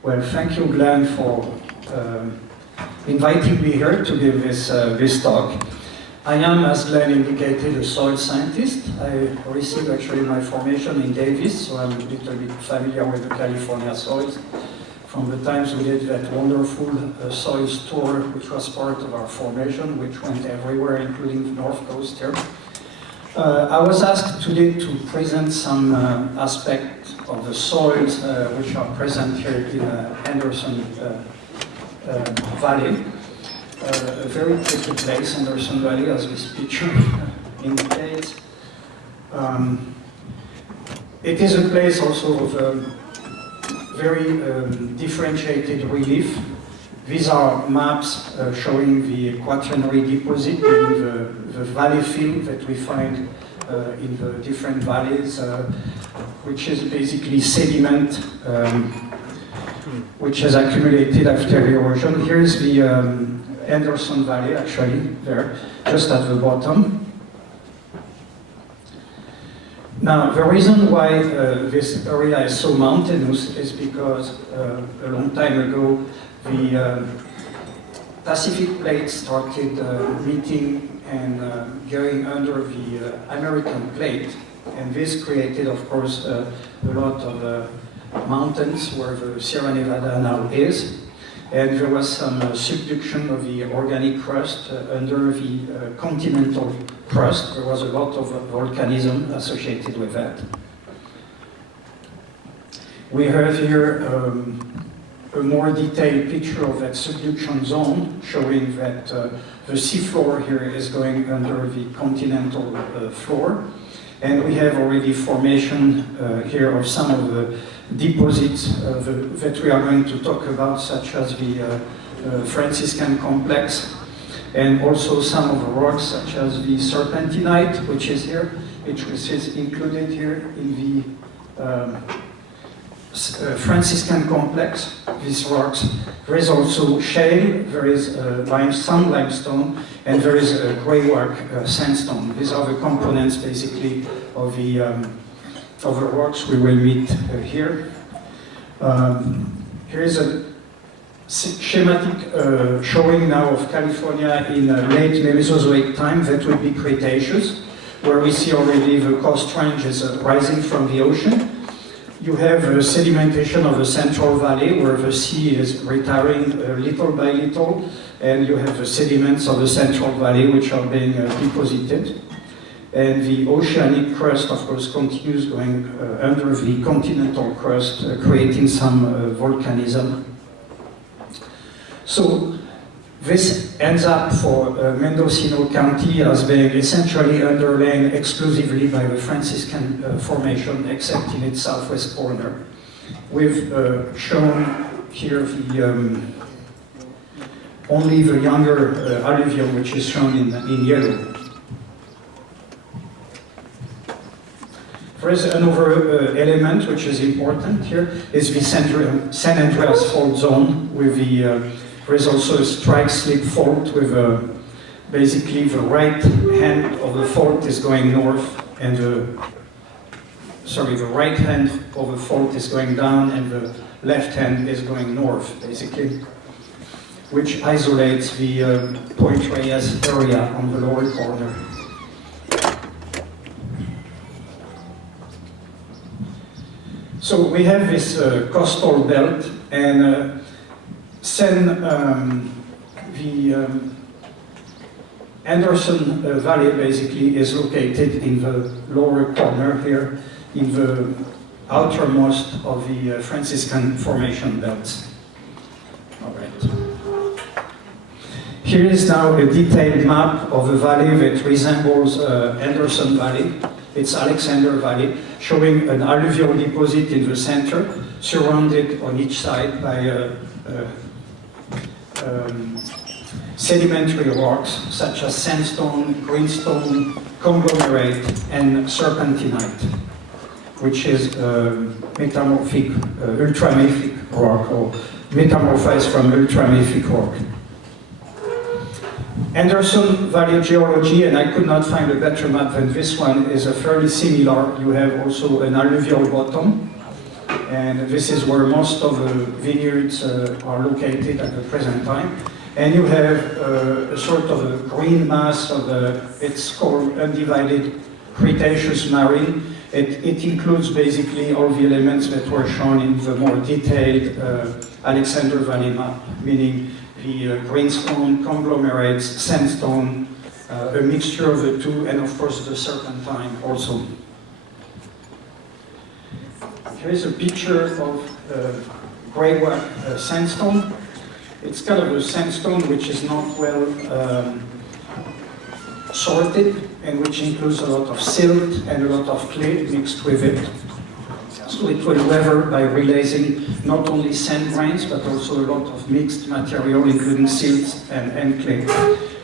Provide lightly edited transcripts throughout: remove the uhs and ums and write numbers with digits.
Well, thank you, Glenn, for inviting me here to give this talk. I am, as Glenn indicated, a soil scientist. I received actually my formation in Davis, so I'm a little bit familiar with the California soils from the times we did that wonderful soils tour, which was part of our formation, which went everywhere, including the North Coast here. I was asked today to present some aspects of the soils which are present here in Anderson Valley. A very tricky place, Anderson Valley, as this picture indicates. It is a place also of very differentiated relief. These are maps showing the quaternary deposit in the valley field that we find in the different valleys, which is basically sediment which has accumulated after erosion. Here is the Anderson Valley, actually, there, just at the bottom. Now, the reason why this area is so mountainous is because a long time ago, the Pacific plate started meeting and going under the American plate, and this created, of course, a lot of mountains where the Sierra Nevada now is. And there was some subduction of the organic crust under the continental crust. There was a lot of volcanism associated with that. We have here a more detailed picture of that subduction zone, showing that the seafloor here is going under the continental floor. And we have already formation here of some of the deposits that we are going to talk about, such as the Franciscan complex, and also some of the rocks, such as the serpentinite, which is here, which is included here in the Franciscan complex, these rocks. There is also shale, there is some limestone, and there is a grey-work sandstone. These are the components, basically, of the rocks we will meet here. Here is a schematic showing now of California in late Mesozoic time, that would be Cretaceous, where we see already the coast range is rising from the ocean. You have sedimentation of the Central Valley, where the sea is retiring little by little, and you have the sediments of the Central Valley, which are being deposited. And the oceanic crust, of course, continues going under the continental crust, creating some volcanism. So this ends up for Mendocino County as being essentially underlain exclusively by the Franciscan Formation, except in its southwest corner. We've shown here the only the younger alluvium, which is shown in yellow. There is another element which is important here, is the San Andreas fault zone with the there is also a strike-slip fault with basically the right hand of the fault is going north and the right hand of the fault is going down and the left hand is going north, basically, which isolates the Point Reyes area on the lower corner. So we have this coastal belt, and the Anderson Valley basically is located in the lower corner here, in the outermost of the Franciscan Formation belts. All right. Here is now a detailed map of the valley that resembles Anderson Valley. It's Alexander Valley, showing an alluvial deposit in the center, surrounded on each side by sedimentary rocks such as sandstone, greenstone, conglomerate, and serpentinite, which is metamorphic, ultramafic rock, or metamorphized from ultramafic rock. Anderson Valley Geology, and I could not find a better map than this one, is fairly similar. You have also an alluvial bottom, And this is where most of the vineyards are located at the present time. And you have a sort of a green mass of it's called undivided Cretaceous marine. It includes basically all the elements that were shown in the more detailed Anderson Valley map, meaning the greenstone, conglomerates, sandstone, a mixture of the two, and of course the serpentine also. Here is a picture of grey sandstone. It's kind of a sandstone which is not well sorted, and which includes a lot of silt and a lot of clay mixed with it. So it will weather by releasing not only sand grains, but also a lot of mixed material, including silt and clay.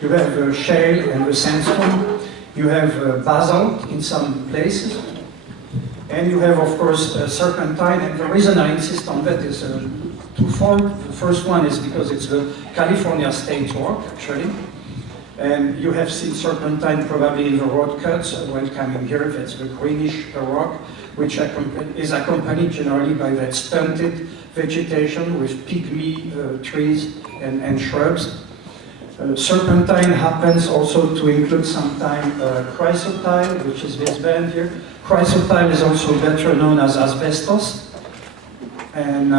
You have the shale and the sandstone. You have basalt in some places. And you have, of course, serpentine. And the reason I insist on that is twofold. The first one is because it's the California state rock, actually. And you have seen serpentine probably in the road cuts when coming here. That's the greenish rock, which is accompanied generally by that stunted vegetation with pygmy trees and shrubs. Serpentine happens also to include sometimes chrysotile, which is this band here. Chrysotile is also better known as asbestos. And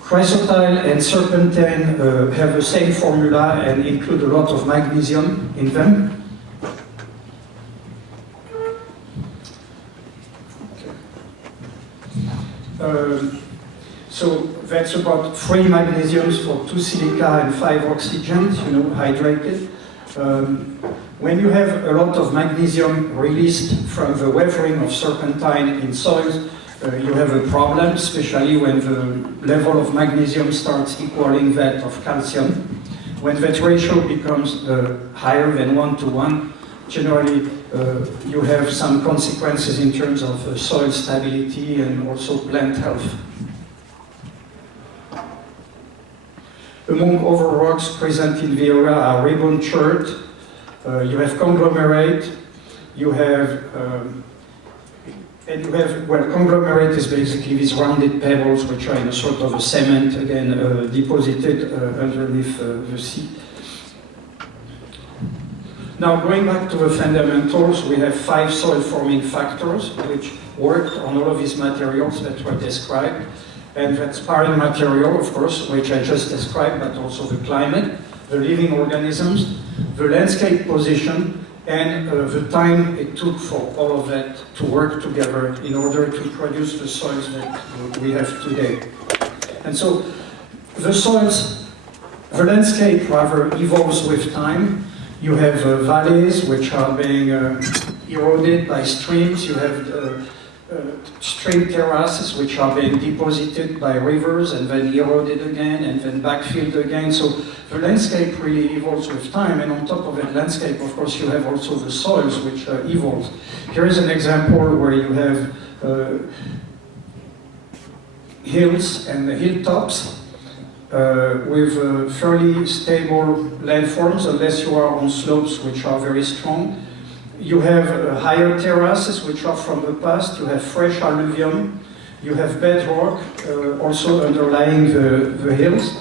chrysotile and serpentine have the same formula and include a lot of magnesium in them. So that's about 3 magnesiums for 2 silica and 5 oxygens, hydrated. When you have a lot of magnesium released from the weathering of serpentine in soils, you have a problem, especially when the level of magnesium starts equaling that of calcium. When that ratio becomes higher than 1:1, generally you have some consequences in terms of soil stability and also plant health. Among other rocks present in the area are ribbon chert, you have conglomerate, you have conglomerate is basically these rounded pebbles which are in a sort of a cement, again, deposited underneath the sea. Now, going back to the fundamentals, we have 5 soil-forming factors which worked on all of these materials that were described. And that's parent material, of course, which I just described, but also the climate, the living organisms, the landscape position, and the time it took for all of that to work together in order to produce the soils that we have today. And so the soils, the landscape rather evolves with time. You have valleys which are being eroded by streams. You have stream terraces which are being deposited by rivers and then eroded again and then backfilled again. So the landscape really evolves with time, and on top of that landscape, of course, you have also the soils which evolve. Here is an example where you have hills and hilltops with fairly stable landforms, unless you are on slopes which are very strong. You have higher terraces, which are from the past. You have fresh alluvium. You have bedrock, also underlying the hills.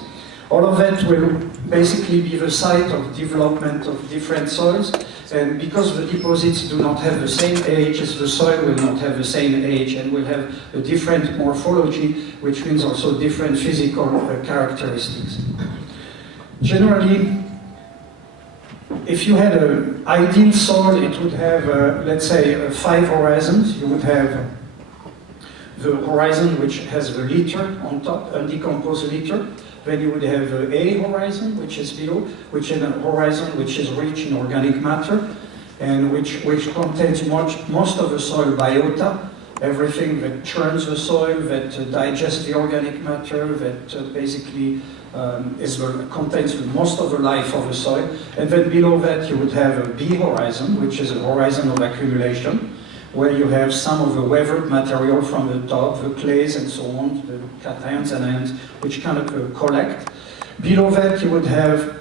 All of that will basically be the site of development of different soils. And because the deposits do not have the same age, the soil will not have the same age and will have a different morphology, which means also different physical characteristics. Generally, if you had an ideal soil, it would have, let's say, 5 horizons. You would have the horizon which has the litter on top, undecomposed litter. Then you would have A horizon, which is below, which is a horizon which is rich in organic matter, and which contains most of the soil biota, everything that churns the soil, that digests the organic matter, that basically contains most of the life of the soil. And then below that you would have a B horizon, which is a horizon of accumulation, where you have some of the weathered material from the top, the clays and so on, the cations and ions, which kind of collect. Below that you would have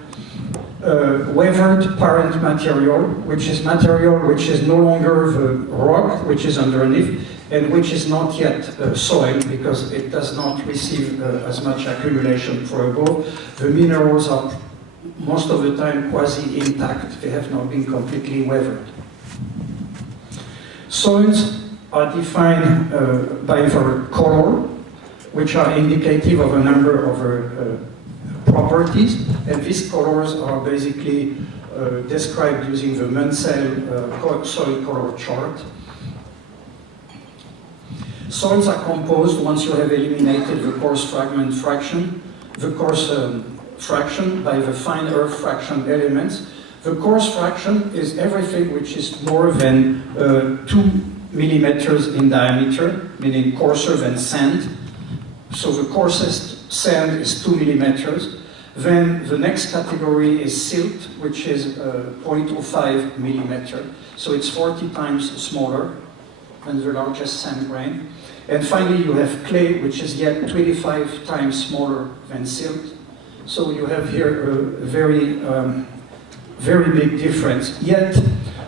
weathered parent material, which is no longer the rock which is underneath, and which is not yet soil because it does not receive as much accumulation for above. The minerals are most of the time quasi-intact. They have not been completely weathered. Soils are defined by their color, which are indicative of a number of properties, and these colors are basically described using the Munsell soil color chart. Soils are composed, once you have eliminated the coarse fragment fraction, the coarse fraction by the fine earth fraction elements. The coarse fraction is everything which is more than 2 millimeters in diameter, meaning coarser than sand. So the coarsest sand is 2 millimeters. Then the next category is silt, which is 0.05 millimeter. So it's 40 times smaller than the largest sand grain. And finally, you have clay, which is yet 25 times smaller than silt. So you have here a very, very big difference. Yet,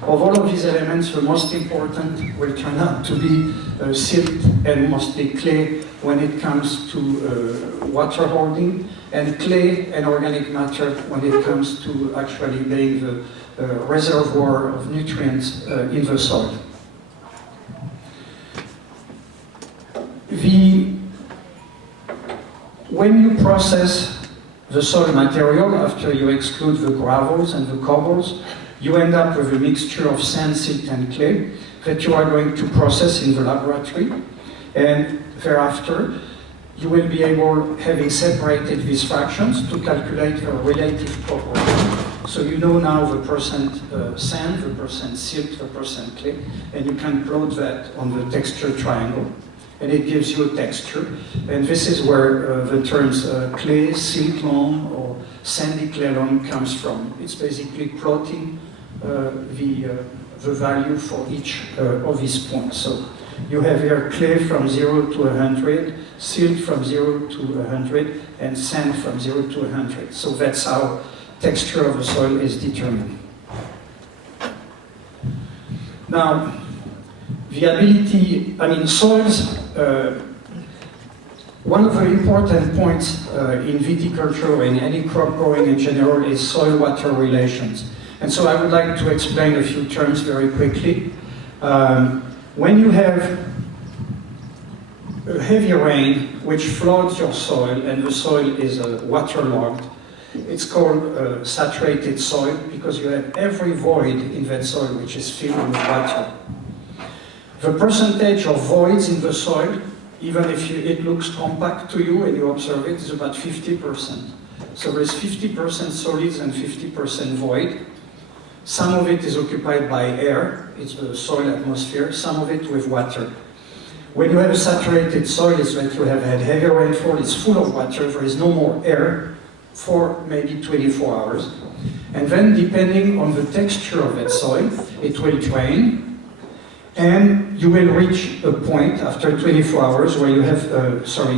of all of these elements, the most important will turn out to be silt and mostly clay when it comes to water holding, and clay and organic matter when it comes to actually being the reservoir of nutrients in the soil. When you process the soil material, after you exclude the gravels and the cobbles, you end up with a mixture of sand, silt, and clay that you are going to process in the laboratory. And thereafter, you will be able, having separated these fractions, to calculate the relative proportion. So you know now the percent sand, the percent silt, the percent clay, and you can plot that on the texture triangle. And it gives you a texture. And this is where the terms clay, silt loam, or sandy clay loam comes from. It's basically plotting the value for each of these points. So you have here clay from 0 to 100, silt from 0 to 100, and sand from 0 to 100. So that's how texture of the soil is determined. Now, the ability, soils, one of the important points in viticulture or in any crop growing in general is soil-water relations. And so I would like to explain a few terms very quickly. When you have a heavy rain which floods your soil and the soil is waterlogged, it's called saturated soil because you have every void in that soil which is filled with water. The percentage of voids in the soil, even if it looks compact to you and you observe it, is about 50%. So there's 50% solids and 50% void. Some of it is occupied by air, it's the soil atmosphere, some of it with water. When you have a saturated soil, it's like you have had heavy rainfall, it's full of water, there is no more air for maybe 24 hours. And then depending on the texture of that soil, it will drain, and you will reach a point after 24 hours where you have,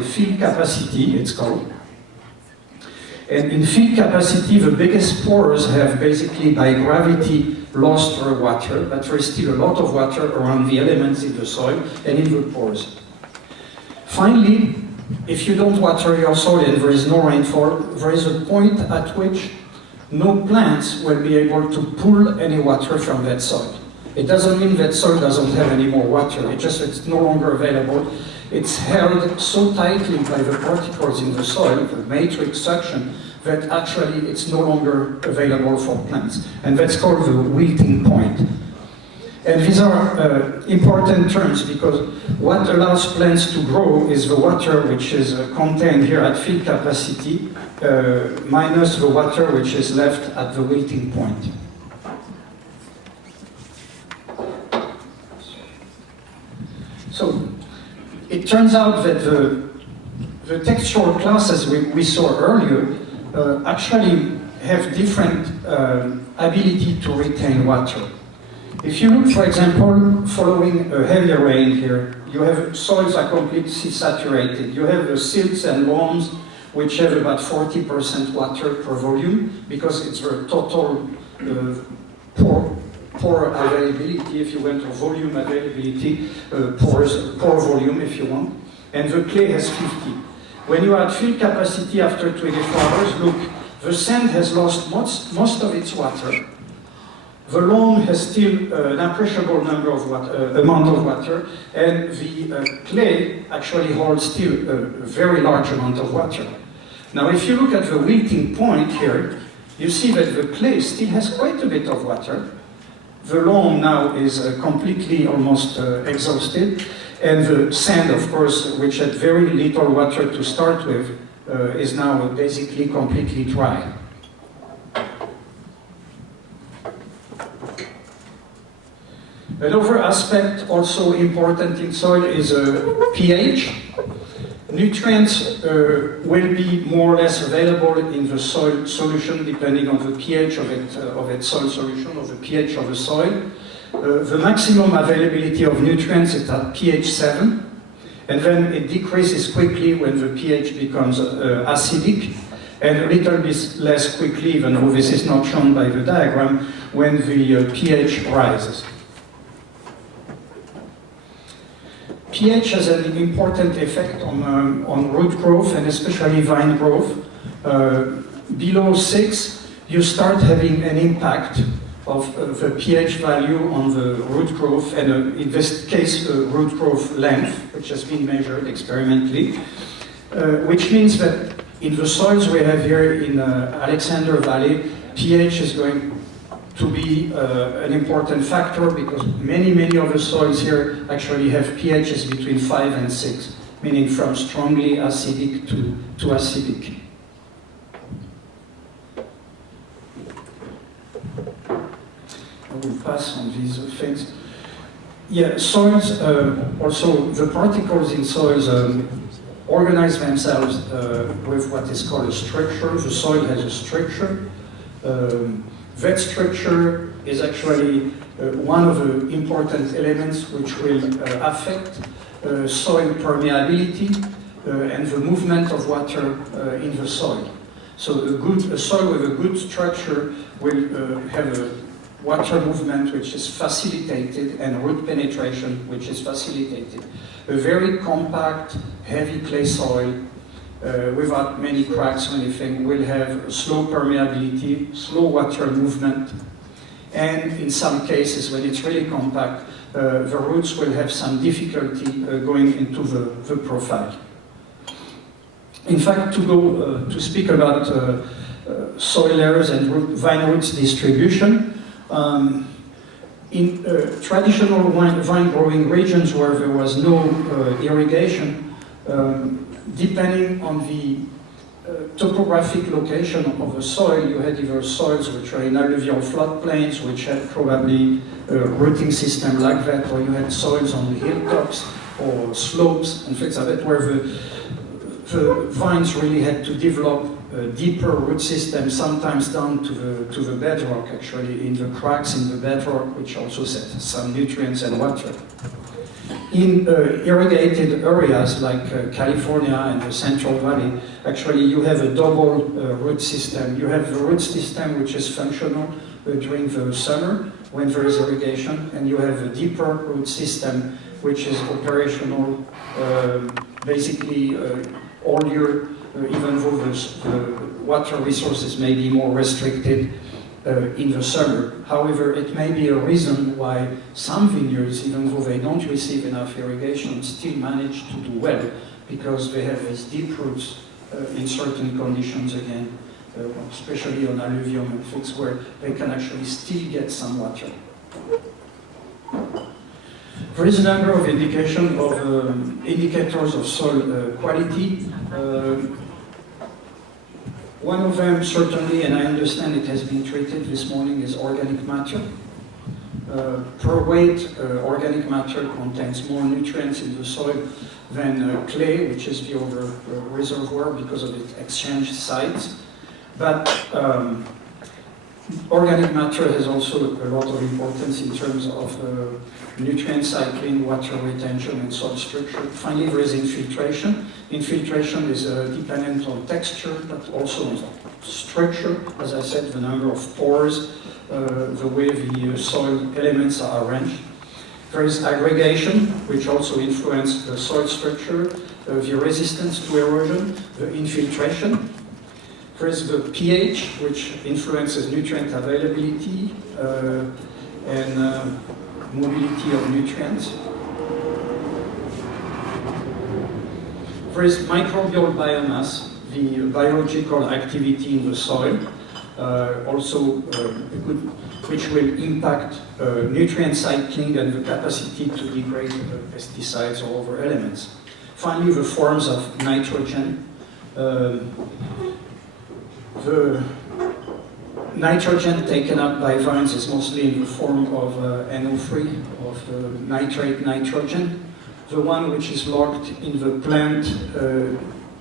field capacity, it's called. And in field capacity, the biggest pores have basically by gravity lost their water, but there is still a lot of water around the elements in the soil and in the pores. Finally, if you don't water your soil and there is no rainfall, there is a point at which no plants will be able to pull any water from that soil. It doesn't mean that soil doesn't have any more water, it's no longer available. It's held so tightly by the particles in the soil, the matrix suction, that actually it's no longer available for plants. And that's called the wilting point. And these are important terms because what allows plants to grow is the water which is contained here at field capacity minus the water which is left at the wilting point. So it turns out that the textural classes we saw earlier actually have different ability to retain water. If you look, for example, following a heavy rain here, you have soils are completely saturated. You have the silts and loams, which have about 40% water per volume, because it's the total pore availability, if you want, or volume availability, pore volume, if you want, and the clay has 50. When you are at fill capacity after 24 hours, look, the sand has lost most of its water. The loam has still an appreciable amount of water, and the clay actually holds still a very large amount of water. Now, if you look at the wilting point here, you see that the clay still has quite a bit of water. The loam now is completely almost exhausted, and the sand, of course, which had very little water to start with, is now basically completely dry. Another aspect also important in soil is pH. Nutrients will be more or less available in the soil solution depending on the pH of its soil solution, or the pH of the soil. The maximum availability of nutrients is at pH 7, and then it decreases quickly when the pH becomes acidic, and a little bit less quickly, even though this is not shown by the diagram, when the pH rises. pH has an important effect on root growth, and especially vine growth. Below 6, you start having an impact of the pH value on the root growth, and in this case, root growth length, which has been measured experimentally, which means that in the soils we have here in Alexander Valley, pH is going to be an important factor, because many of the soils here actually have pHs between 5 and 6, meaning from strongly acidic to acidic. I will pass on these things. Yeah, soils, also the particles in soils organize themselves with what is called a structure. The soil has a structure. That structure is actually one of the important elements which will affect soil permeability and the movement of water in the soil. So a soil with a good structure will have a water movement which is facilitated, and root penetration which is facilitated. A very compact, heavy clay soil without many cracks or anything will have slow permeability, slow water movement, and in some cases, when it's really compact, the roots will have some difficulty going into the profile. In fact, to speak about soil layers and vine roots distribution, in traditional vine growing regions where there was no irrigation, depending on the topographic location of the soil, you had either soils which are in alluvial floodplains, which had probably a rooting system like that, or you had soils on the hilltops or slopes and things like that, where the vines really had to develop a deeper root system, sometimes down to the bedrock, actually, in the cracks in the bedrock, which also has some nutrients and water. In irrigated areas like California and the Central Valley, actually you have a double root system. You have the root system which is functional during the summer when there is irrigation, and you have a deeper root system which is operational basically all year, even though the water resources may be more restricted in the summer. However, it may be a reason why some vineyards, even though they don't receive enough irrigation, still manage to do well, because they have these deep roots in certain conditions again, especially on alluvium and things where they can actually still get some water. There is a number of indicators of soil quality. One of them, certainly, and I understand it has been treated this morning, is organic matter. Per weight, organic matter contains more nutrients in the soil than clay, which is the other reservoir because of its exchange sites. But organic matter has also a lot of importance in terms of nutrient cycling, water retention, and soil structure. Finally, there is infiltration. Infiltration is dependent on texture, but also on structure. As I said, the number of pores, the way the soil elements are arranged. There is aggregation, which also influences the soil structure, the resistance to erosion, the infiltration. There is the pH, which influences nutrient availability and mobility of nutrients. There is microbial biomass, the biological activity in the soil, which will impact nutrient cycling and the capacity to degrade pesticides or other elements. Finally, the forms of nitrogen. The nitrogen taken up by vines is mostly in the form of NO3, of nitrate nitrogen. The one which is locked in the plant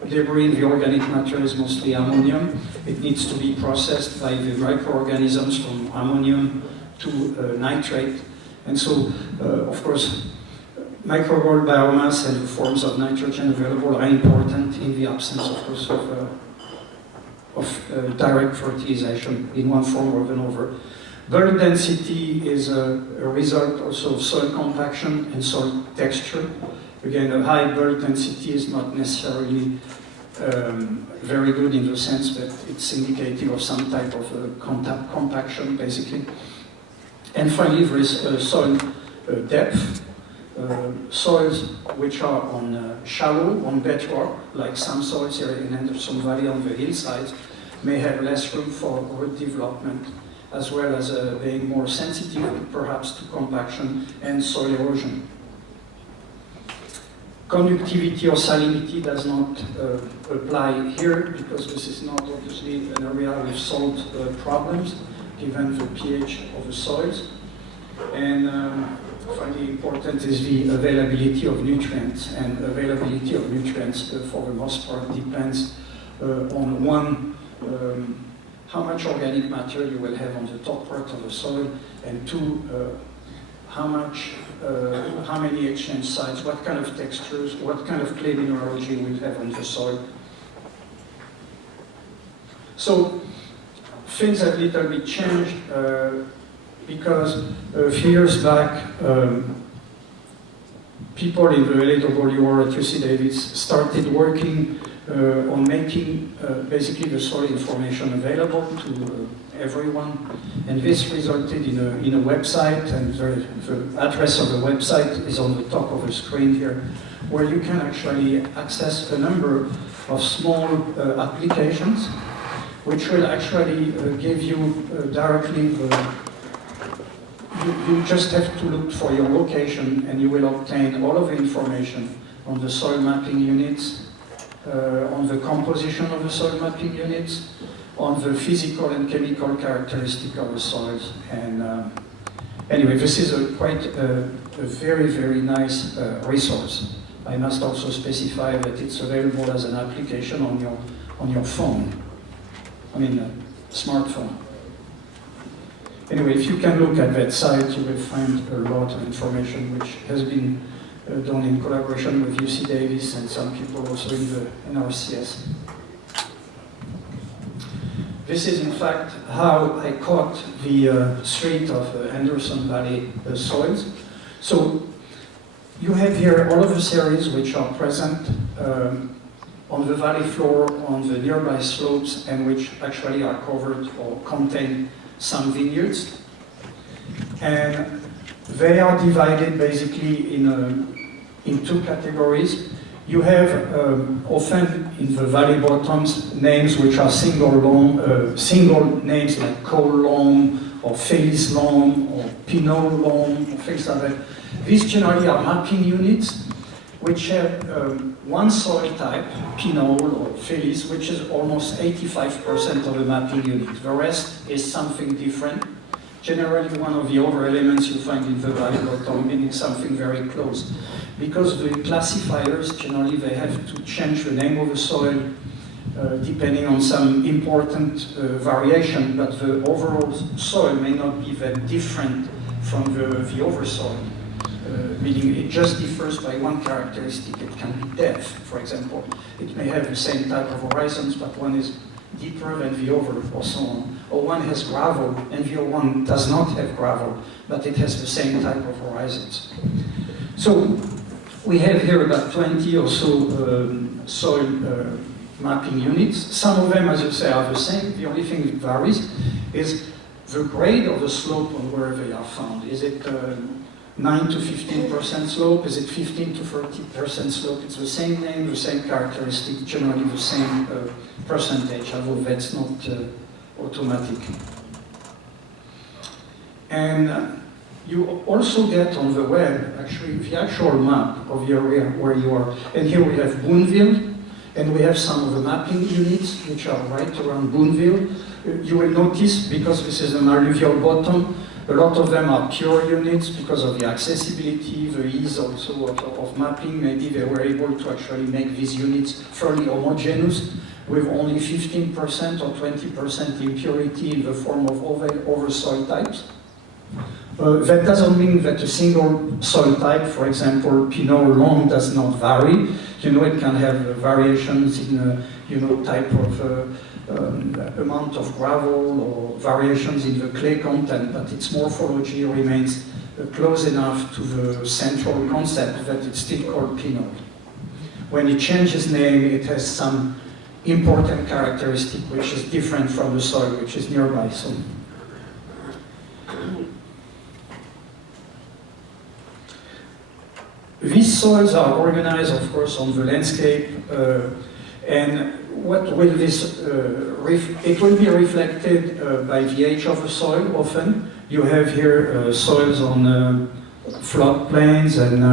debris in the organic matter is mostly ammonium. It needs to be processed by the microorganisms from ammonium to nitrate. And so, of course, microbial biomass and the forms of nitrogen available are important in the absence, of course, of direct fertilization in one form or another. Bulk density is a result also of soil compaction and soil texture. Again, a high bulk density is not necessarily very good in the sense that it's indicative of some type of compaction, basically. And finally, there is soil depth. Soils which are on shallow, on bedrock, like some soils here in Anderson Valley on the hillsides, may have less room for root development, as well as being more sensitive, perhaps, to compaction and soil erosion. Conductivity or salinity does not apply here, because this is not obviously an area with solved problems, given the pH of the soils. And finally important is the availability of nutrients, and availability of nutrients for the most part depends on one, how much organic matter you will have on the top part of the soil, and two, how many exchange sites, what kind of textures, what kind of clay mineralogy we'll have on the soil. So things have a little bit changed because a few years back, people in the LAW or at UC Davis started working on making basically the soil information available to everyone, and this resulted in a website, and the address of the website is on the top of the screen here, where you can actually access a number of small applications which will actually give you directly you just have to look for your location, and you will obtain all of the information on the soil mapping units, on the composition of the soil mapping units, on the physical and chemical characteristic of the soils. And anyway, this is quite a very, very nice resource. I must also specify that it's available as an application on your phone, I mean smartphone. Anyway, if you can look at that site, you will find a lot of information which has been done in collaboration with UC Davis and some people also in the NRCS. This is in fact how I caught the street of Anderson Valley soils. So you have here all of the series which are present on the valley floor, on the nearby slopes, and which actually are covered or contain some vineyards. And they are divided basically in two categories. You have often in the valley bottoms names which are single names like Cole Long or Félix Long or Pinot Long or things like that. These generally are mapping units which have one soil type, Pinot or Félix, which is almost 85% of the mapping unit. The rest is something different. Generally one of the other elements you find in the valley bottom, meaning something very close. Because the classifiers, generally they have to change the name of the soil depending on some important variation, but the overall soil may not be that different from the other soil. Meaning it just differs by one characteristic. It can be depth, for example. It may have the same type of horizons, but one is deeper than the other, or so on. or one has gravel, and the other one does not have gravel, but it has the same type of horizons. So we have here about 20 or so soil mapping units. Some of them, as you say, are the same. The only thing that varies is the grade of the slope on where they are found. Is it 9 to 15% slope? Is it 15 to 30% slope? It's the same name, the same characteristic, generally the same percentage, although that's not automatic. And you also get on the web, actually, the actual map of the area where you are. And here we have Boonville, and we have some of the mapping units which are right around Boonville. You will notice, because this is an alluvial bottom, a lot of them are pure units because of the accessibility, the ease also of mapping. Maybe they were able to actually make these units fairly homogeneous with only 15% or 20% impurity in the form of other soil types. That doesn't mean that a single soil type, for example, Pinot Long, does not vary. You know, it can have variations in, type of amount of gravel or variations in the clay content, but its morphology remains close enough to the central concept that it's still called Pinot. When it changes name, it has some important characteristic which is different from the soil which is nearby. So, these soils are organized, of course, on the landscape, and what will this, it will be reflected by the age of the soil often. You have here soils on floodplains and,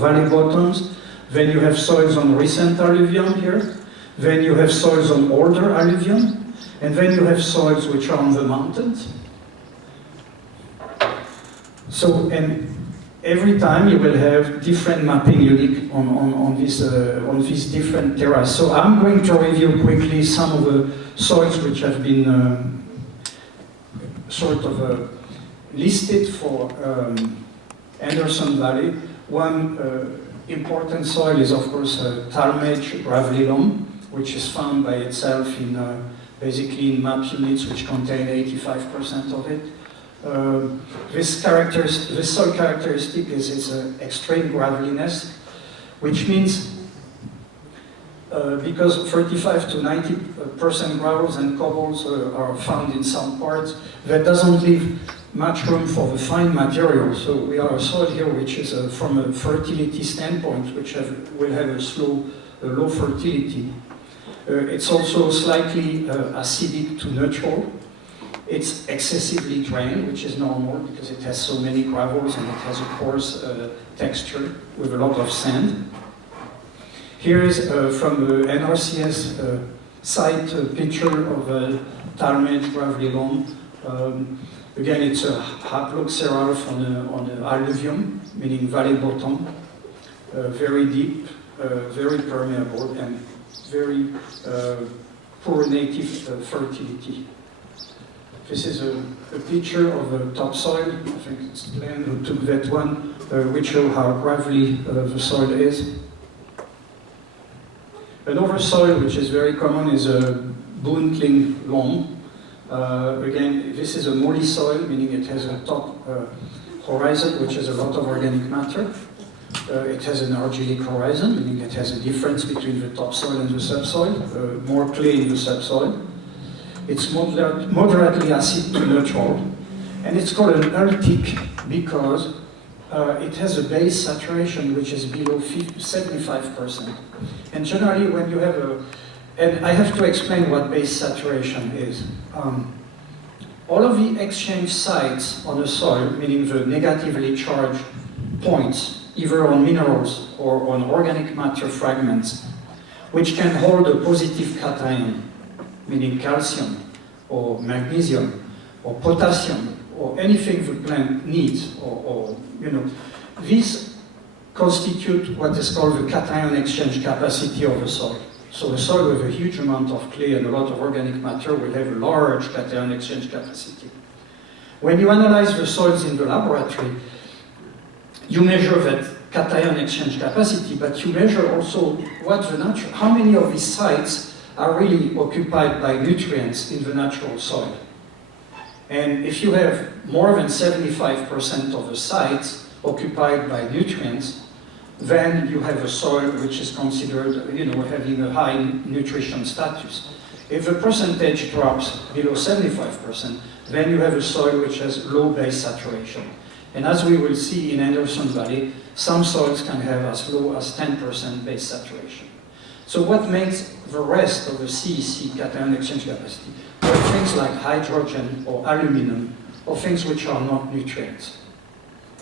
valley bottoms. Then you have soils on recent alluvium here. Then you have soils on older alluvium. And then you have soils which are on the mountains. So, and every time you will have different mapping unique on these different terraces. So I'm going to review quickly some of the soils which have been listed for Anderson Valley. One important soil is, of course, Talmadge gravelly loam, which is found by itself in basically in map units which contain 85% of it. This soil characteristic is its extreme graveliness, which means because 35 to 90% gravels and cobbles are found in some parts, that doesn't leave much room for the fine material. So we are a soil here which is from a fertility standpoint, which will have a low fertility. It's also slightly acidic to neutral. It's excessively drained, which is normal because it has so many gravels and it has a coarse texture with a lot of sand. Here is from the NRCS site a picture of Talmadge gravelly loam. Again, it's a haploxeral on an alluvium, meaning valley bottom, very deep, very permeable, and very poor native fertility. This is a picture of a topsoil. I think it's Glenn who took that one, which shows how gravelly the soil is. Another soil which is very common is a Boontling loam. Again, this is a molly soil, meaning it has a top horizon, which has a lot of organic matter. It has an argillic horizon, meaning it has a difference between the topsoil and the subsoil, more clay in the subsoil. It's moderately acid to neutral, and it's called an ultic because it has a base saturation which is below 75%. And generally when you have and I have to explain what base saturation is. All of the exchange sites on the soil, meaning the negatively charged points, either on minerals or on organic matter fragments, which can hold a positive cation, meaning calcium or magnesium or potassium or anything the plant needs, these constitute what is called the cation exchange capacity of the soil. So a soil with a huge amount of clay and a lot of organic matter will have a large cation exchange capacity. When you analyze the soils in the laboratory, you measure that cation exchange capacity, but you measure also what how many of these sites are really occupied by nutrients in the natural soil. And if you have more than 75% of the sites occupied by nutrients, then you have a soil which is considered, having a high nutrition status. If the percentage drops below 75%, then you have a soil which has low base saturation. And as we will see in Anderson Valley, some soils can have as low as 10% base saturation. So what makes the rest of the CEC, cation exchange capacity, are things like hydrogen or aluminum, or things which are not nutrients.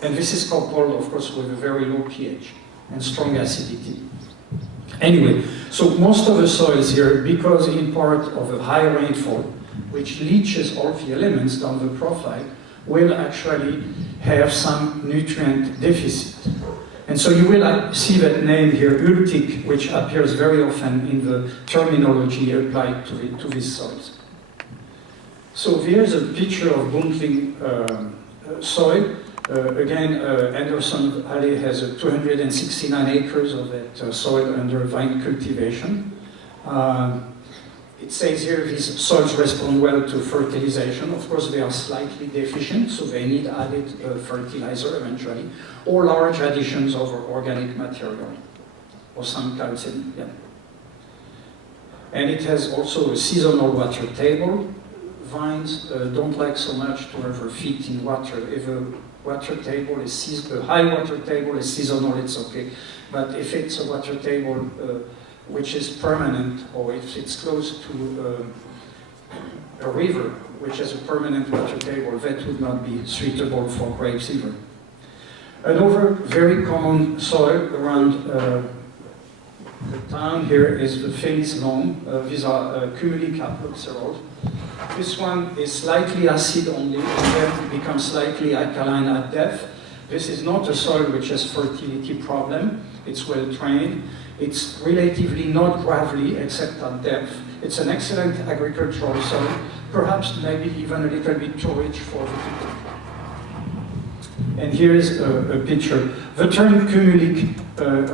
And this is coupled, of course, with a very low pH and strong acidity. Anyway, so most of the soils here, because in part of a high rainfall, which leaches all the elements down the profile, will actually have some nutrient deficit. And so you will see that name here, ultic, which appears very often in the terminology applied to these soils. So here's a picture of Buntling soil. Again, Anderson Valley has 269 acres of that soil under vine cultivation. It says here these soils respond well to fertilization. Of course, they are slightly deficient, so they need added fertilizer eventually, or large additions of organic material, or some calcium. Yeah. And it has also a seasonal water table. Vines don't like so much to have their feet in water. If a water table is a high water table is seasonal, it's okay. But if it's a water table which is permanent, or if it's close to a river which has a permanent water table, that would not be suitable for grapes either. Another very common soil around the town here is the Félix Long. These are cumulicaploxerols. This one is slightly acid only, and then it becomes slightly alkaline at depth. This is not a soil which has fertility problem. It's well drained. It's relatively not gravelly, except at depth. It's an excellent agricultural soil, perhaps maybe even a little bit too rich for viticulture. And here is a picture. The term cumulic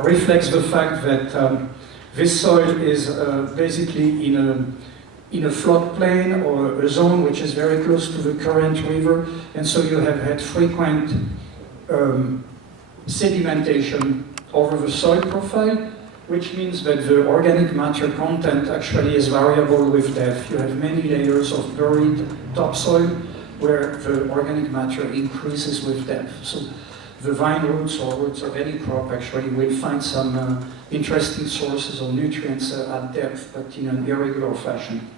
reflects the fact that this soil is basically in a floodplain or a zone which is very close to the current river, and so you have had frequent sedimentation over the soil profile, which means that the organic matter content actually is variable with depth. You have many layers of buried topsoil where the organic matter increases with depth. So the vine roots or roots of any crop actually will find some interesting sources of nutrients at depth, but in an irregular fashion.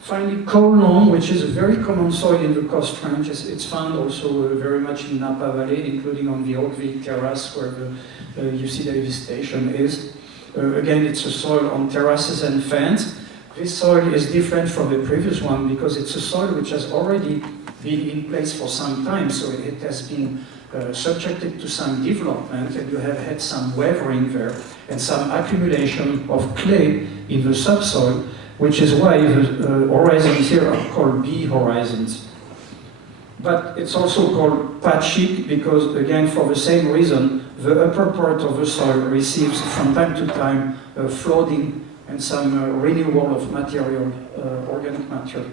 Finally, coal loam, which is a very common soil in the coast range. It's found also very much in Napa Valley, including on the Oakville terrace where the UC Davis station is. Again, it's a soil on terraces and fens. This soil is different from the previous one because it's a soil which has already been in place for some time, so it has been subjected to some development, and you have had some weathering there and some accumulation of clay in the subsoil, which is why the horizons here are called B horizons. But it's also called patchy because, again, for the same reason, the upper part of the soil receives from time to time flooding and some renewal of material, organic matter.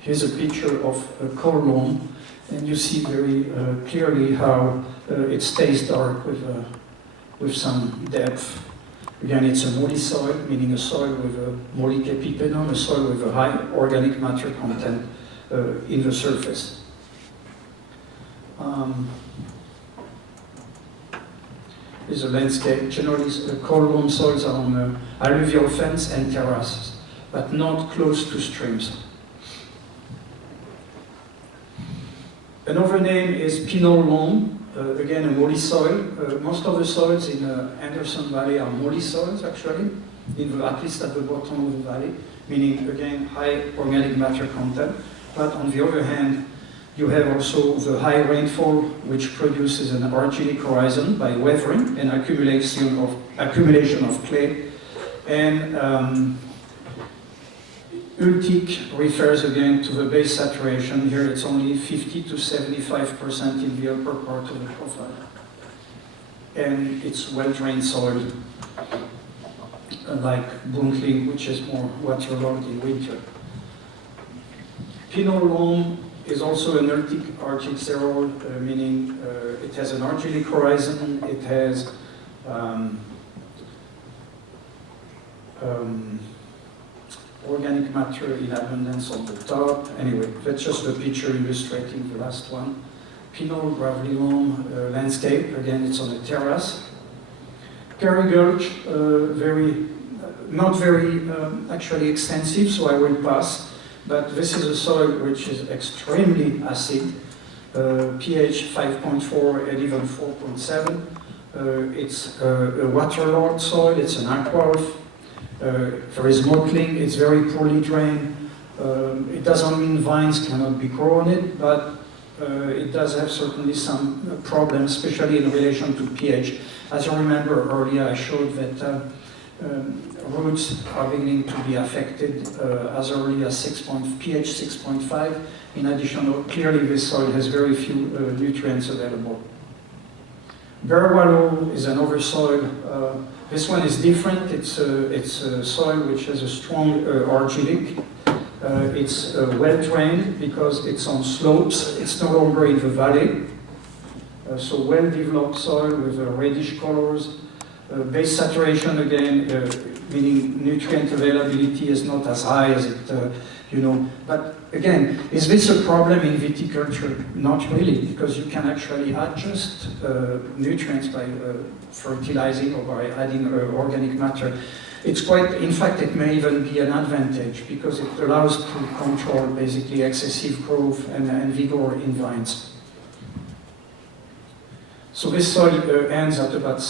Here's a picture of a coal loam, and you see very clearly how it stays dark with some depth. Again, it's a molly soil, meaning a soil with a mollic-epipenum, a soil with a high organic matter content in the surface. Here's a landscape. Generally, coal loam soils are on alluvial fens and terraces, but not close to streams. Another name is Pinot Loam. Again, a molly soil. Most of the soils in Anderson Valley are molly soils, actually, at least at the bottom of the valley, meaning, again, high organic matter content. But on the other hand, you have also the high rainfall, which produces an argillic horizon by weathering and accumulation of clay. And ultic refers again to the base saturation. Here it's only 50 to 75% in the upper part of the profile. And it's well-drained soil. unlike Buntling, which is more waterlogged in winter. Pinot Noir is also an Arctic cereal, meaning it has an argillic horizon, it has organic matter in abundance on the top. Anyway, that's just a picture illustrating the last one. Pinot Gravillon landscape, again it's on a terrace. Perry Gulch, not very actually extensive, so I will pass. But this is a soil which is extremely acid, pH 5.4 and even 4.7. It's a waterlogged soil, it's an aqueous. There is mottling, it's very poorly drained. It doesn't mean vines cannot be grown on it, but it does have certainly some problems, especially in relation to pH. As you remember earlier, I showed that roots are beginning to be affected as early as pH 6.5. In addition, clearly this soil has very few nutrients available. Barewallow is another soil. This one is different. It's a soil which has a strong argillic. It's well drained because it's on slopes. It's no longer in the valley. So well developed soil with reddish colors. Base saturation again, meaning nutrient availability is not as high as it, But again, is this a problem in viticulture? Not really, because you can actually adjust nutrients by fertilizing or by adding organic matter. It's quite, in fact, it may even be an advantage because it allows to control basically excessive growth and vigor in vines. So this soil ends at about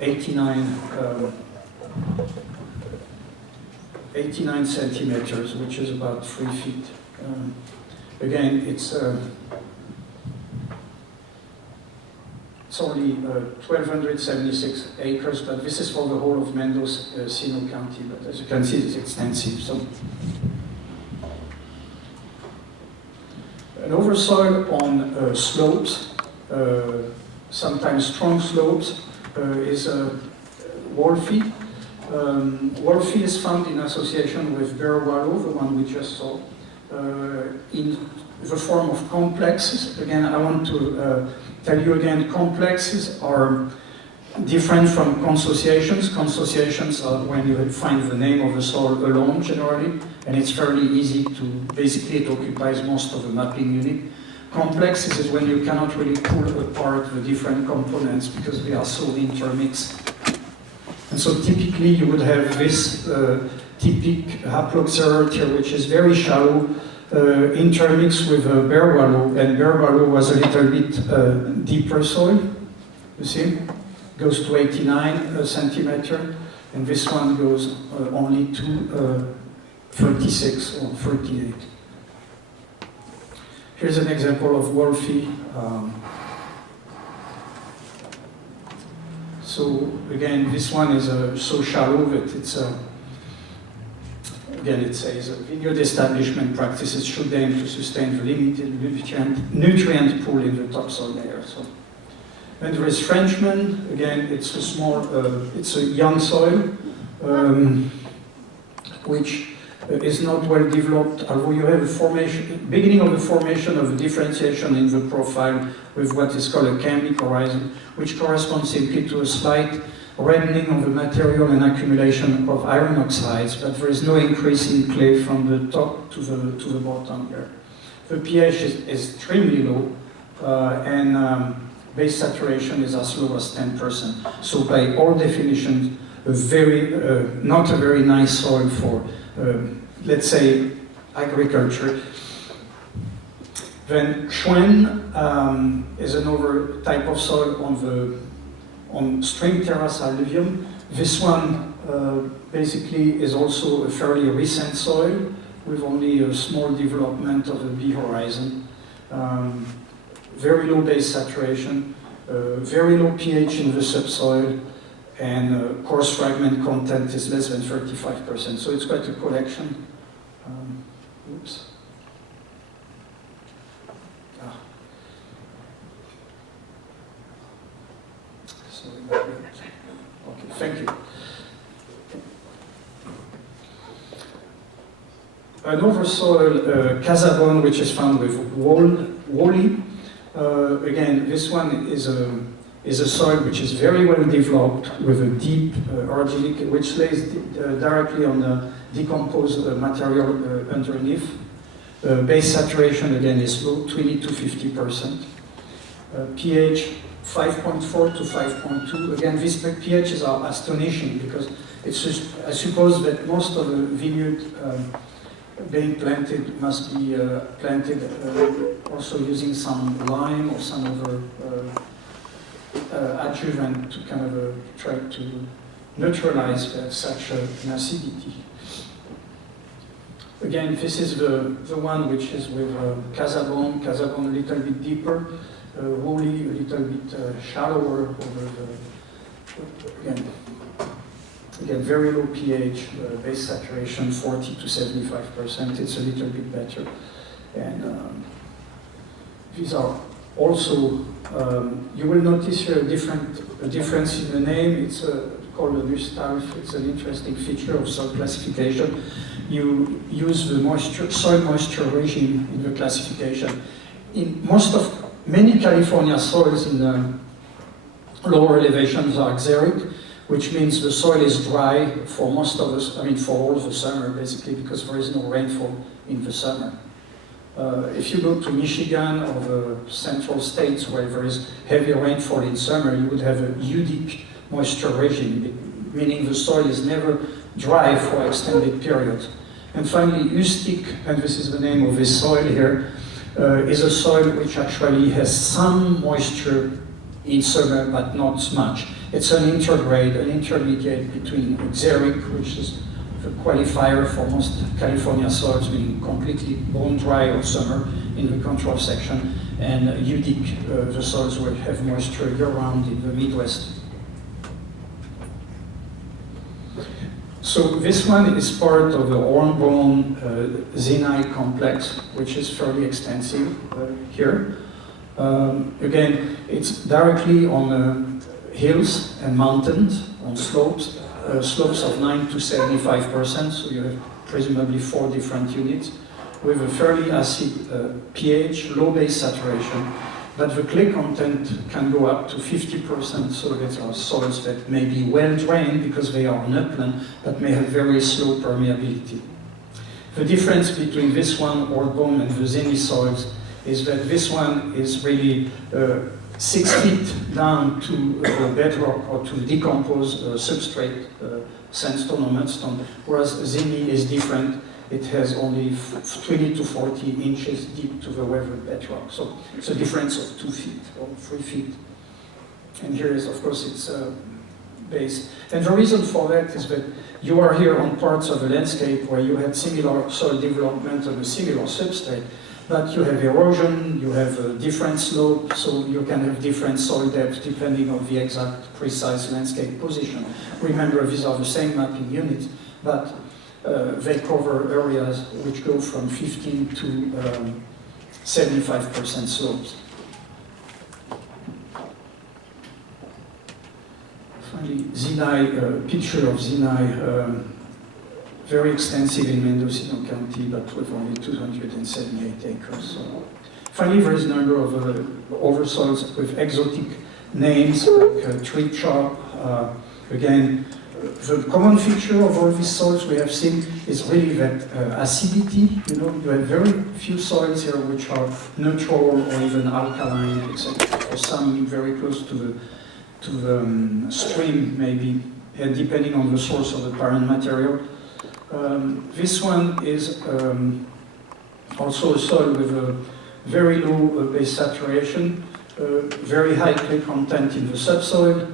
89 centimeters, which is about 3 feet. Again, it's only 1,276 acres, but this is for the whole of Mendocino County. But as you can see, it's extensive. So, an oversoil on slopes. Sometimes strong slopes, is Wolfie. Wolfie is found in association with Barewallow, the one we just saw, in the form of complexes. Again, I want to tell you again, complexes are different from consociations. Consociations are when you find the name of the soil alone, generally, and it's fairly easy to, basically it occupies most of the mapping unit. Complexes is when you cannot really pull apart the different components because they are so intermixed. And so typically you would have this typic haploxerate here, which is very shallow, intermixed with Barewallow, and Barewallow was a little bit deeper soil, you see? Goes to 89 centimeter, and this one goes only to 36 or 38. Here's an example of Wolfie. So again, this one is so shallow that it's again it says vineyard establishment practices should aim to sustain the limited nutrient pool in the topsoil layer. So, and there is Frenchman. Again, it's a small, it's a young soil, which is not well developed, although you have a formation, beginning of the formation of a differentiation in the profile with what is called a cambic horizon, which corresponds simply to a slight reddening of the material and accumulation of iron oxides, but there is no increase in clay from the top to the bottom here. The pH is extremely low, and base saturation is as low as 10%. So by all definitions, not a very nice soil for let's say, agriculture. Then Schwen is another type of soil on string terrace alluvium. This one basically is also a fairly recent soil with only a small development of the B horizon. Very low base saturation, very low pH in the subsoil, and coarse fragment content is less than 35%. So it's quite a collection. Oops. Sorry. Okay, thank you. an oversoil Casabon, which is found with Wally. Again, this one is a soil which is very well developed with a deep argillic, which lays directly on the decomposed material underneath. Base saturation again is low, 20 to 50%. pH 5.4 to 5.2. Again, these pHs are astonishing because it's just, I suppose that most of the vineyard being planted must be planted also using some lime or some other adjuvant to kind of try to neutralize such an acidity. Again, this is the one which is with Casabon a little bit deeper, Woolley a little bit shallower over the, again, very low pH, base saturation 40 to 75%, it's a little bit better. And these are also, you will notice here a difference in the name. It's called a Gustave. It's an interesting feature of soil classification. You use the soil moisture regime in the classification. In many California soils in the lower elevations are xeric, which means the soil is dry for most of us, for all the summer basically, because there is no rainfall in the summer. If you go to Michigan or the central states where there is heavy rainfall in summer, you would have a eudictic moisture regime, meaning the soil is never dry for extended periods. And finally, eustic, and this is the name of this soil here, is a soil which actually has some moisture in summer, but not much. It's an intergrade, an intermediate between xeric, which is the qualifier for most California soils, being completely bone dry all summer in the control section, and eudictic, the soils will have moisture year-round in the Midwest. So this one is part of the hornbone Zinai complex, which is fairly extensive here. Again, it's directly on hills and mountains, on slopes, slopes of 9 to 75%, so you have presumably 4 different units, with a fairly acid pH, low base saturation, but the clay content can go up to 50%, so that are soils that may be well drained because they are on upland, but may have very slow permeability. The difference between this one, hornbone, and the Zini soils is that this one is really 6 feet down to bedrock or to decomposed substrate, sandstone or mudstone, whereas Zini is different. It has only 20 to 40 inches deep to the weathered bedrock. So it's a difference of 2 feet or 3 feet. And here is, of course, its base. And the reason for that is that you are here on parts of the landscape where you had similar soil development on a similar substrate, but you have erosion, you have a different slope, so you can have different soil depth depending on the exact precise landscape position. Remember, these are the same mapping units, but they cover areas which go from 15 to 75% slopes. Finally, Zinai, picture of Zinai, very extensive in Mendocino County, but with only 278 acres. So, finally, there is a number of oversoils with exotic names, like tree chop. Again, the common feature of all these soils we have seen is really that acidity. You have very few soils here which are neutral or even alkaline, except for some very close to the stream, maybe, and depending on the source of the parent material. This one is also a soil with a very low base saturation, very high clay content in the subsoil,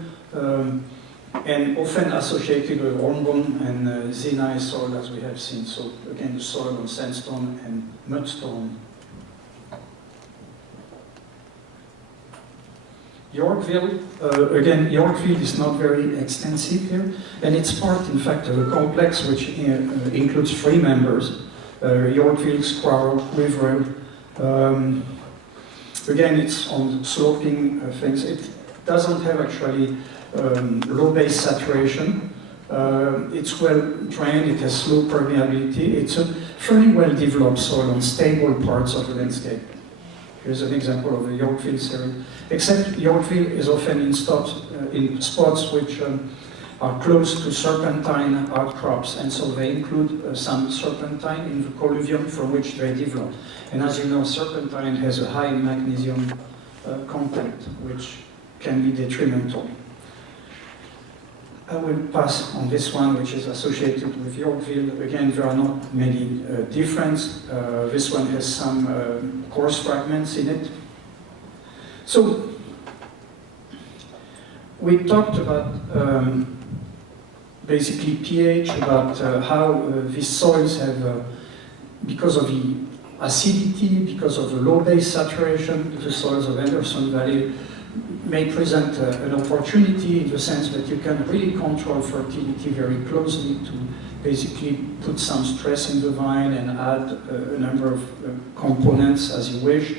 and often associated with hornbone and Zinai soil, as we have seen. So again, the soil on sandstone and mudstone. Yorkville, again, Yorkville is not very extensive here, and it's part, in fact, of a complex which includes 3 members, Yorkville, Squirrel, Winery. Again, it's on sloping things. It doesn't have actually low base saturation, It's well drained, it has low permeability. It's a fairly well developed soil on stable parts of the landscape. Here's an example of a Yorkville series. Except Yorkville is often in spots which are close to serpentine outcrops, and so they include some serpentine in the colluvium from which they develop. And as you know, serpentine has a high magnesium content, which can be detrimental. I will pass on this one, which is associated with Yorkville. Again, there are not many differences. This one has some coarse fragments in it. So, we talked about basically pH, about how these soils have, because of the acidity, because of the low base saturation, the soils of Anderson Valley may present an opportunity in the sense that you can really control fertility very closely to basically put some stress in the vine and add a number of components as you wish.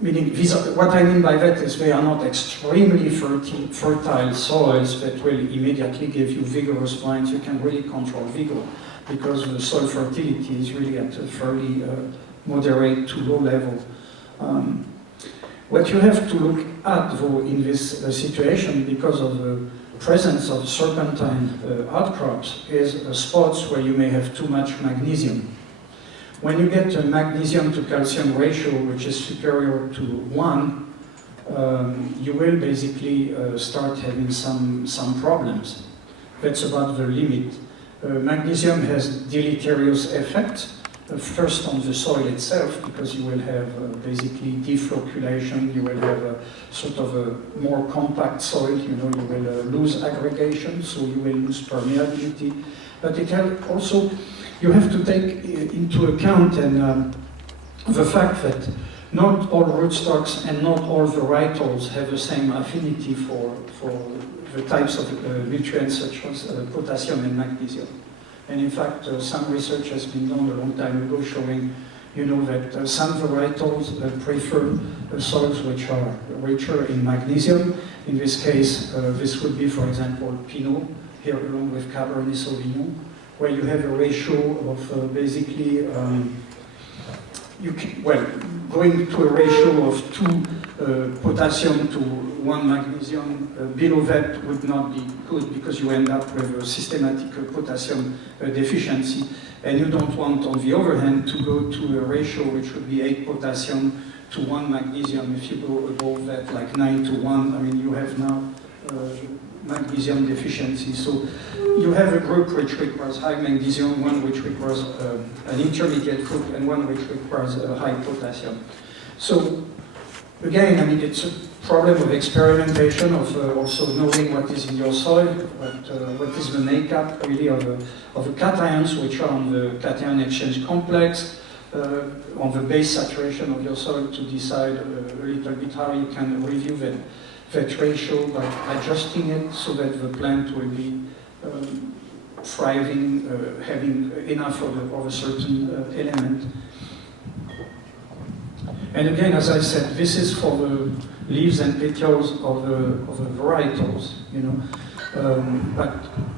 Meaning, what I mean by that is they are not extremely fertile soils that will immediately give you vigorous vines. You can really control vigor because the soil fertility is really at a fairly moderate to low level. What you have to look at, though, in this situation, because of the presence of serpentine outcrops, is spots where you may have too much magnesium. When you get a magnesium to calcium ratio which is superior to 1, you will basically start having some problems. That's about the limit. Magnesium has deleterious effects. First on the soil itself, because you will have basically deflocculation, you will have a sort of a more compact soil, you will lose aggregation, so you will lose permeability. But it also, you have to take into account the fact that not all rootstocks and not all varietals have the same affinity for the types of nutrients such as potassium and magnesium. And in fact, some research has been done a long time ago showing, that some varietals prefer soils which are richer in magnesium. In this case, this would be, for example, Pinot, here along with Cabernet Sauvignon, where you have a ratio of basically, going to a ratio of 2 potassium to 1 magnesium, below that would not be good because you end up with a systematic potassium deficiency. And you don't want, on the other hand, to go to a ratio which would be 8 potassium to 1 magnesium. If you go above that, like 9 to 1, I mean, you have now magnesium deficiency. So you have a group which requires high magnesium, one which requires an intermediate group, and one which requires high potassium. So again, I mean, it's a problem of experimentation, of also knowing what is in your soil, what is the makeup really of the cations which are on the cation exchange complex, on the base saturation of your soil, to decide a little bit how you can review that ratio by adjusting it so that the plant will be thriving, having enough of a certain element. And again, as I said, this is for the leaves and petioles of the varietals, but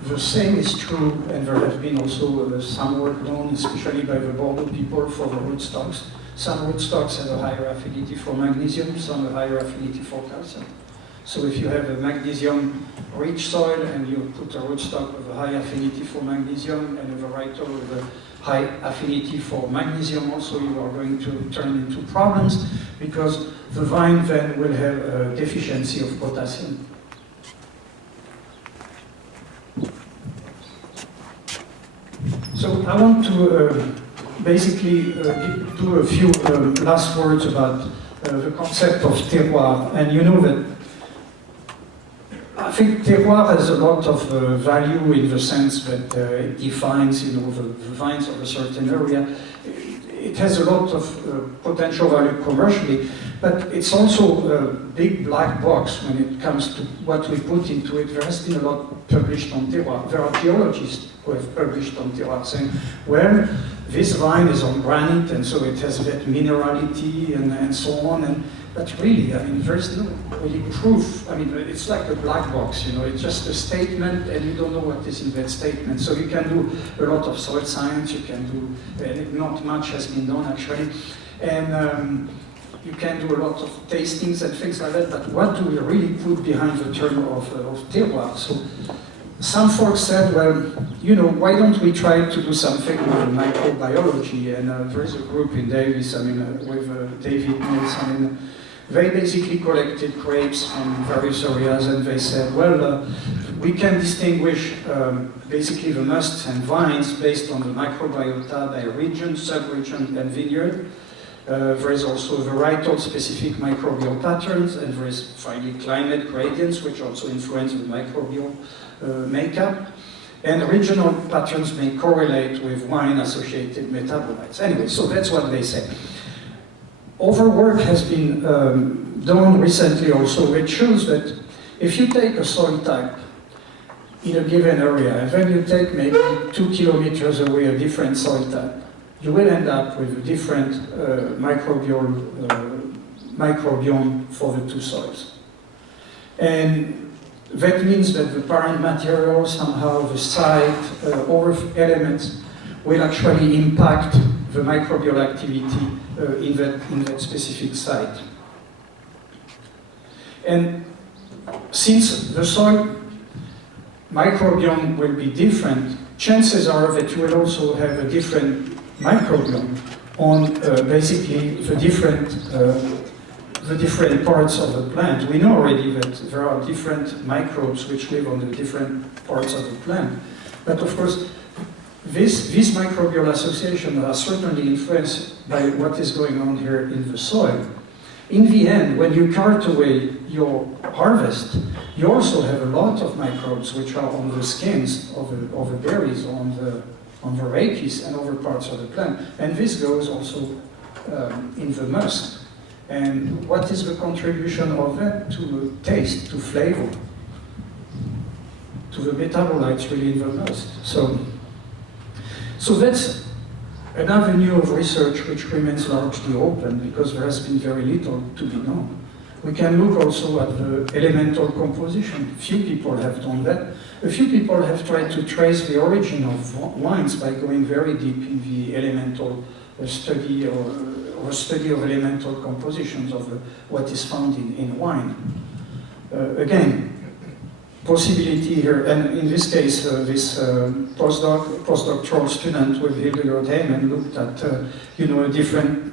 the same is true, and there has been also some work done, especially by the Balo people, for the rootstocks. Some rootstocks have a higher affinity for magnesium, some a higher affinity for calcium. So if you have a magnesium-rich soil and you put a rootstock with a high affinity for magnesium and a varietal with a high affinity for magnesium also, you are going to turn into problems because the vine then will have a deficiency of potassium. So I want to basically do a few last words about the concept of terroir. And you know that I think terroir has a lot of value in the sense that it defines, the vines of a certain area. It has a lot of potential value commercially, but it's also a big black box when it comes to what we put into it. There has been a lot published on terroir. There are geologists who have published on terroir saying, well, this vine is on granite and so it has that minerality and so on. And But really, I mean, there's no really proof. I mean, it's like a black box, you know, it's just a statement and you don't know what is in that statement. So you can do a lot of soil science, you can do, and not much has been done actually. And you can do a lot of tastings and things like that, but what do we really put behind the term of terroir? So some folks said, well, you know, why don't we try to do something with microbiology? And there is a group in Davis, I mean, with David Knez, I mean, they basically collected grapes from various areas and they said, well, we can distinguish basically the musts and vines based on the microbiota by region, sub-region, and vineyard. There is also varietal-specific microbial patterns, and there is finally climate gradients, which also influence the microbial makeup. And regional patterns may correlate with wine-associated metabolites. Anyway, so that's what they say. Other work has been done recently also, which shows that if you take a soil type in a given area, and then you take maybe 2 kilometers away a different soil type, you will end up with a different microbiome for the two soils. And that means that the parent material, somehow the site, other elements will actually impact the microbial activity in that specific site. And since the soil microbiome will be different, chances are that you will also have a different microbiome on basically the different parts of the plant. We know already that there are different microbes which live on the different parts of the plant. But of course, these microbial associations are certainly influenced by what is going on here in the soil. In the end, when you cart away your harvest, you also have a lot of microbes which are on the skins of the berries, on the rachis and other parts of the plant. And this goes also in the must. And what is the contribution of that to taste, to flavor, to the metabolites really in the must? So that's an avenue of research which remains largely open because there has been very little to be known. We can look also at the elemental composition. Few people have done that. A few people have tried to trace the origin of wines by going very deep in the elemental study or study of elemental compositions of what is found in wine. Again, possibility here, and in this case, this postdoctoral student with Hildegard Heyman looked at a different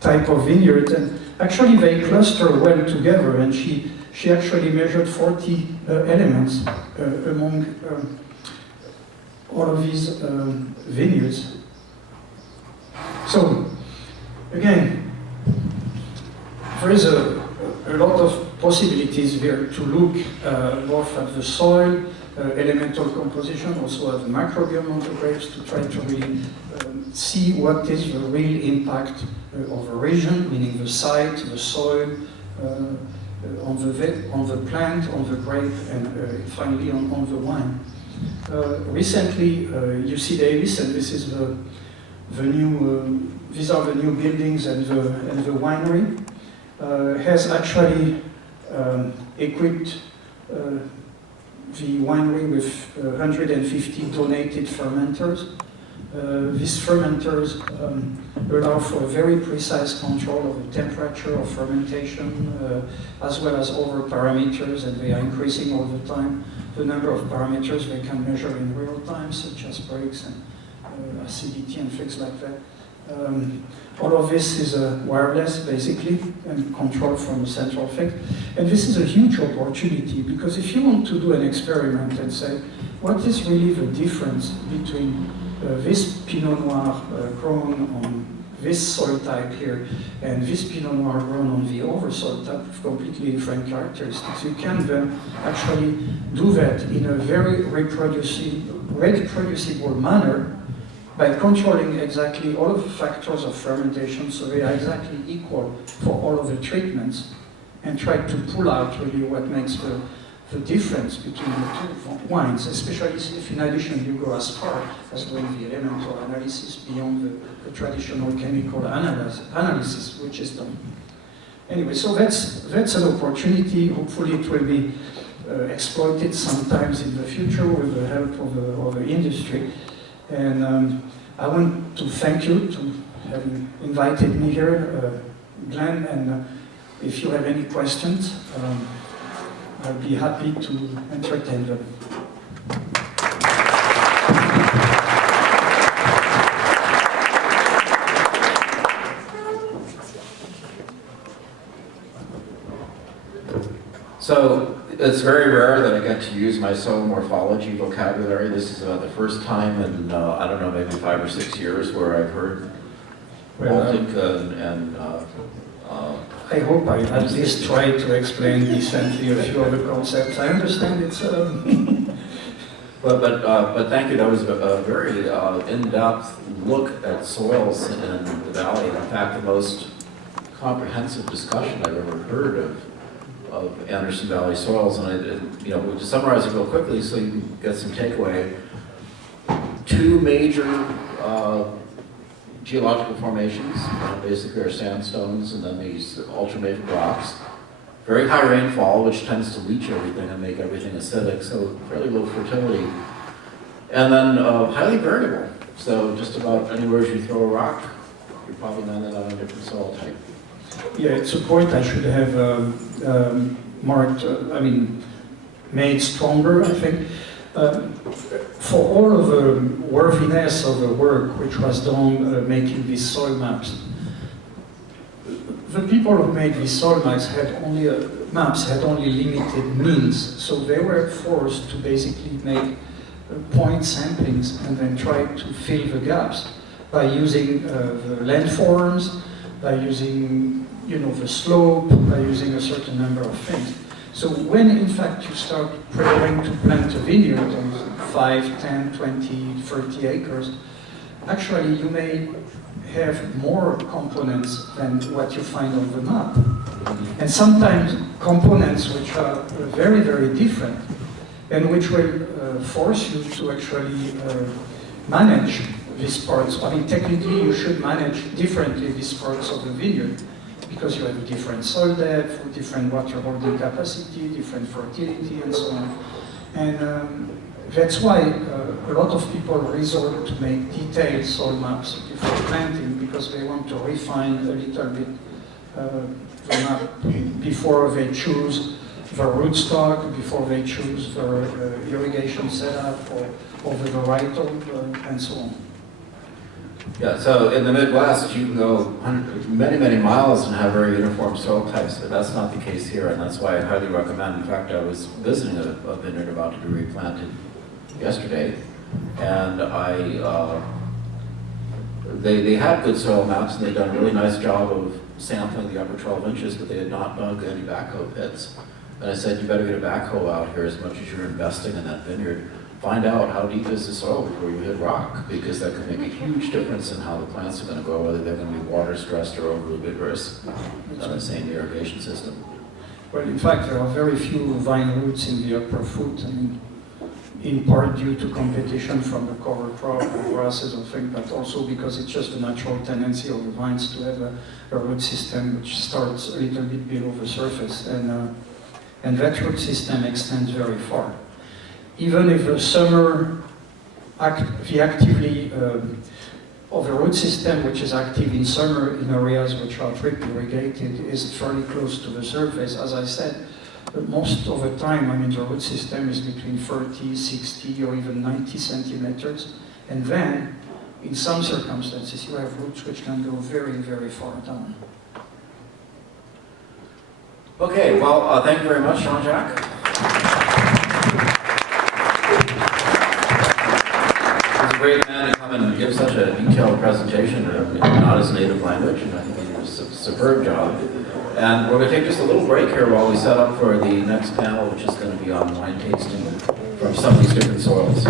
type of vineyard, and actually they cluster well together, and she actually measured 40 elements among all of these vineyards. So, again, there is a lot of possibilities there to look both at the soil, elemental composition, also at the microbiome of the grapes, to try to really see what is the real impact of a region, meaning the site, the soil, on the plant, on the grape, and finally on the wine. Recently, UC Davis, and this is the new, these are the new buildings and the winery, has actually equipped the winery with 150 donated fermenters. These fermenters allow for a very precise control of the temperature of fermentation, as well as other parameters, and they are increasing all the time. The number of parameters they can measure in real time, such as breaks and acidity and things like that. All of this is wireless, basically, and controlled from a central thing. And this is a huge opportunity, because if you want to do an experiment and say, what is really the difference between this Pinot Noir grown on this soil type here and this Pinot Noir grown on the other soil type with completely different characteristics, you can then actually do that in a very reproducible manner by controlling exactly all of the factors of fermentation, so they are exactly equal for all of the treatments, and try to pull out really what makes the difference between the two wines, especially if in addition you go as far as doing the elemental analysis beyond the traditional chemical analysis which is done. anyway, so that's an opportunity. Hopefully it will be exploited sometimes in the future with the help of the industry. And I want to thank you to having invited me here, Glenn, and if you have any questions, I'll be happy to entertain them. So it's very rare that I get to use my soil morphology vocabulary. This is the first time in, I don't know, maybe 5 or 6 years where I've heard Baltic and I hope I at least try to explain decently a few of the concepts. I understand it's... But thank you. That was a very in-depth look at soils in the valley. In fact, the most comprehensive discussion I've ever heard of Anderson Valley soils. And to summarize it real quickly so you can get some takeaway. 2 major geological formations, basically are sandstones and then these ultramafic rocks. Very high rainfall, which tends to leach everything and make everything acidic, so fairly low fertility. And then highly variable. So just about anywhere you throw a rock, you're probably landing on a different soil type. Yeah, it's a point I should have marked, made stronger, I think. For all of the worthiness of the work which was done making these soil maps, the people who made these soil maps had only limited means, so they were forced to basically make point samplings and then try to fill the gaps by using the landforms, by using the slope, by using a certain number of things. So when in fact you start preparing to plant a vineyard on 5, 10, 20, 30 acres, actually you may have more components than what you find on the map. And sometimes components which are very, very different and which will force you to actually manage these parts. Technically you should manage differently these parts of the vineyard, because you have a different soil depth, different water holding capacity, different fertility, and so on. And that's why a lot of people resort to make detailed soil maps before planting, because they want to refine a little bit the map before they choose the rootstock, before they choose the irrigation setup or the varietal, and so on. Yeah, so in the Midwest, you can go many, many miles and have very uniform soil types, but that's not the case here, and that's why I highly recommend. In fact, I was visiting a vineyard about to be replanted yesterday, and they had good soil maps, and they'd done a really nice job of sampling the upper 12 inches, but they had not dug any backhoe pits. And I said, you better get a backhoe out here as much as you're investing in that vineyard. Find out how deep is the soil before you hit rock, because that could make a huge difference in how the plants are going to grow, whether they're going to be water stressed or overly vigorous on the same irrigation system. Well, in fact, there are very few vine roots in the upper foot, in part due to competition from the cover crop and grasses and things, but also because it's just a natural tendency of the vines to have a root system which starts a little bit below the surface, and that root system extends very far. Even if the summer, the actively of the root system, which is active in summer in areas which are drip irrigated, is fairly close to the surface. As I said, most of the time, the root system is between 30, 60, or even 90 centimeters. And then, in some circumstances, you have roots which can go very, very far down. Okay, well, thank you very much, Jean-Jacques. Great man to come and give such a detailed presentation, not his native language, and I think he did a superb job. And we're going to take just a little break here while we set up for the next panel, which is going to be on wine tasting from some of these different soils.